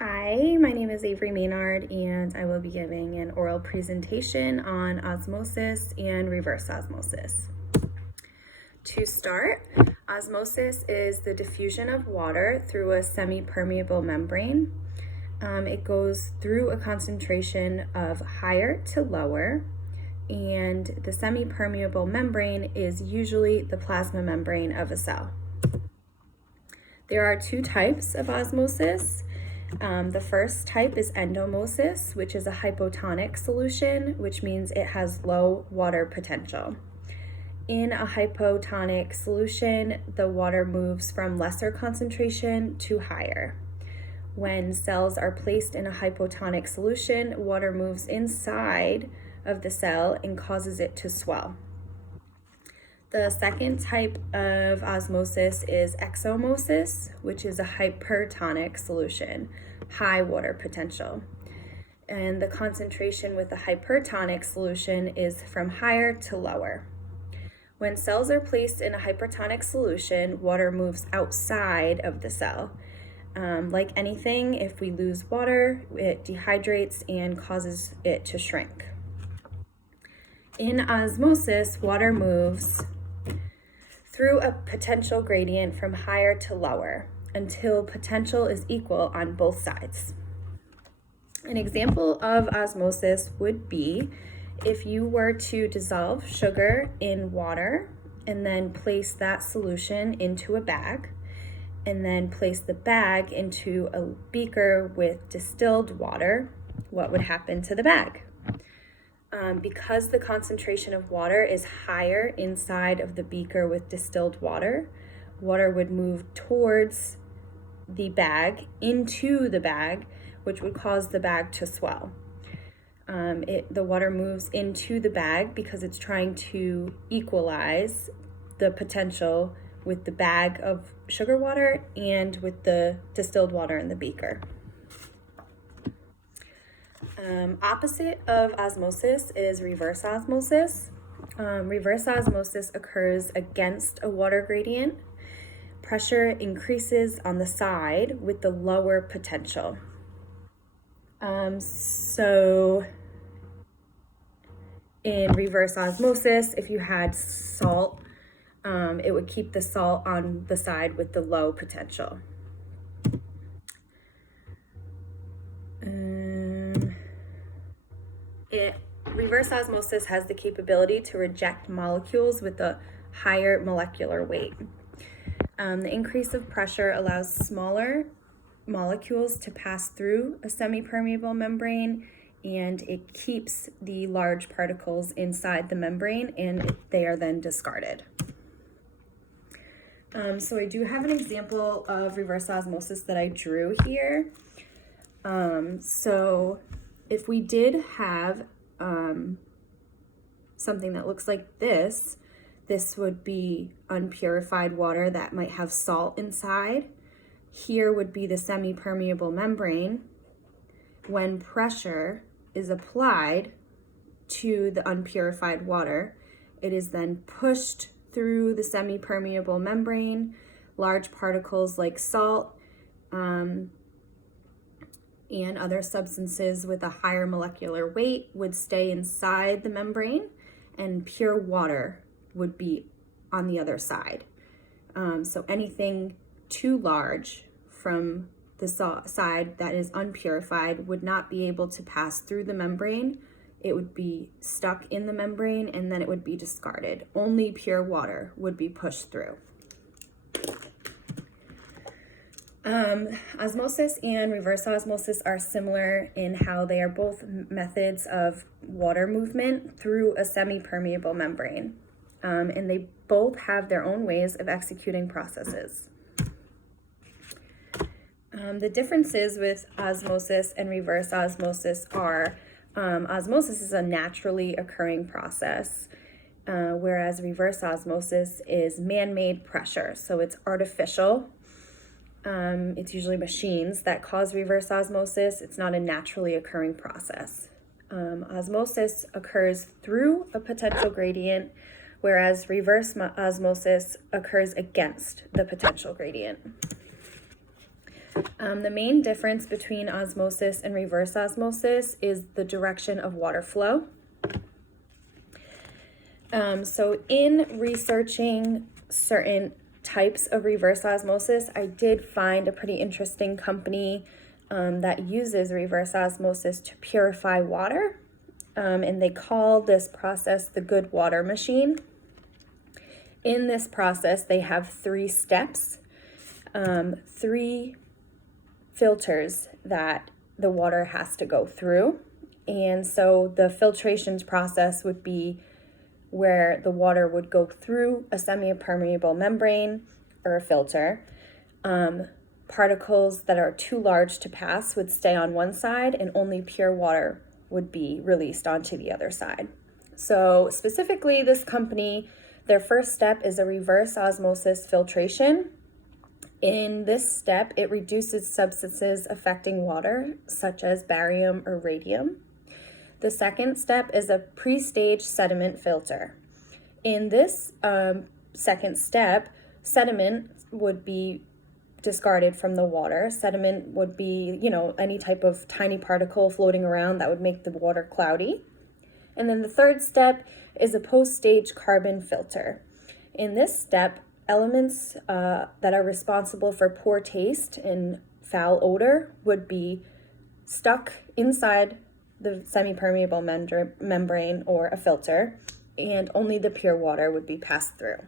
Hi, my name is Avery Maynard, and I will be giving an oral presentation on osmosis and reverse osmosis. To start, osmosis is the diffusion of water through a semi-permeable membrane. It goes through a concentration of higher to lower, and the semi-permeable membrane is usually the plasma membrane of a cell. There are two types of osmosis. The first type is endomosis, which is a hypotonic solution, which means it has low water potential. In a hypotonic solution, the water moves from lesser concentration to higher. When cells are placed in a hypotonic solution, water moves inside of the cell and causes it to swell. The second type of osmosis is exomosis, which is a hypertonic solution, high water potential. And the concentration with the hypertonic solution is from higher to lower. When cells are placed in a hypertonic solution, water moves outside of the cell. Like anything, if we lose water, it dehydrates and causes it to shrink. In osmosis, water moves through a potential gradient from higher to lower until potential is equal on both sides. An example of osmosis would be if you were to dissolve sugar in water and then place that solution into a bag and then place the bag into a beaker with distilled water, what would happen to the bag? Because the concentration of water is higher inside of the beaker with distilled water, water would move towards the bag, into the bag, which would cause the bag to swell. The water moves into the bag because it's trying to equalize the potential with the bag of sugar water and with the distilled water in the beaker. Opposite of osmosis is reverse osmosis. Reverse osmosis occurs against a water gradient. Pressure increases on the side with the lower potential. So in reverse osmosis, if you had salt, it would keep the salt on the side with the low potential. Reverse osmosis has the capability to reject molecules with a higher molecular weight. The increase of pressure allows smaller molecules to pass through a semi-permeable membrane, and it keeps the large particles inside the membrane, and they are then discarded. So I do have an example of reverse osmosis that I drew here. So if we did have something that looks like this would be unpurified water that might have salt inside. Here would be the semi-permeable membrane. When pressure is applied to the unpurified water, it is then pushed through the semi-permeable membrane. Large particles like salt and other substances with a higher molecular weight would stay inside the membrane, and pure water would be on the other side. So anything too large from the side that is unpurified would not be able to pass through the membrane. It would be stuck in the membrane and then it would be discarded. Only pure water would be pushed through. Osmosis and reverse osmosis are similar in how they are both methods of water movement through a semi-permeable membrane, and they both have their own ways of executing processes. The differences with osmosis and reverse osmosis are osmosis is a naturally occurring process, whereas reverse osmosis is man-made pressure, so it's artificial. It's usually machines that cause reverse osmosis. It's not a naturally occurring process. Osmosis occurs through a potential gradient, whereas reverse osmosis occurs against the potential gradient. The main difference between osmosis and reverse osmosis is the direction of water flow. So in researching certain types of reverse osmosis, I did find a pretty interesting company that uses reverse osmosis to purify water. And they call this process the good water machine. In this process, they have 3 steps, 3 filters that the water has to go through. And so the filtration process would be where the water would go through a semi-permeable membrane or a filter. Particles that are too large to pass would stay on one side, and only pure water would be released onto the other side. So specifically, this company, their first step is a reverse osmosis filtration. In this step, it reduces substances affecting water, such as barium or radium. The second step is a pre-stage sediment filter. In this second step, sediment would be discarded from the water. Sediment would be, any type of tiny particle floating around that would make the water cloudy. And then the third step is a post-stage carbon filter. In this step, elements that are responsible for poor taste and foul odor would be stuck inside the semi-permeable membrane or a filter, and only the pure water would be passed through.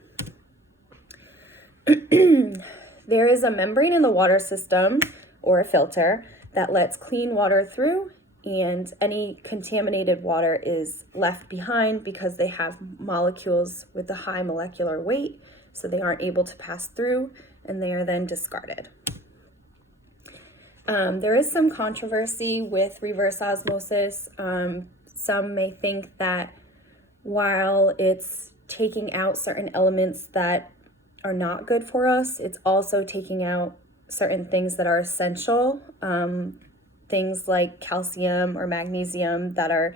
There is a membrane in the water system or a filter that lets clean water through, and any contaminated water is left behind because they have molecules with a high molecular weight, so they aren't able to pass through, and they are then discarded. There is some controversy with reverse osmosis. Some may think that while it's taking out certain elements that are not good for us, it's also taking out certain things that are essential, things like calcium or magnesium that are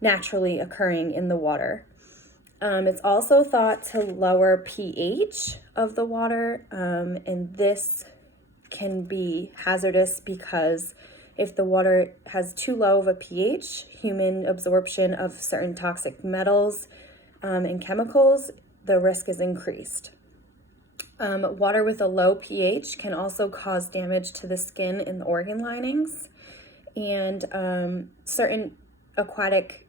naturally occurring in the water. It's also thought to lower pH of the water, and this can be hazardous because if the water has too low of a pH, human absorption of certain toxic metals and chemicals, the risk is increased. Water with a low pH can also cause damage to the skin and the organ linings, and certain aquatic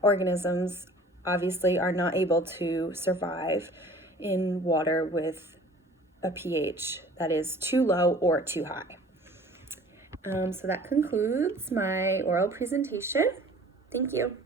organisms obviously are not able to survive in water with a pH that is too low or too high. So that concludes my oral presentation. Thank you.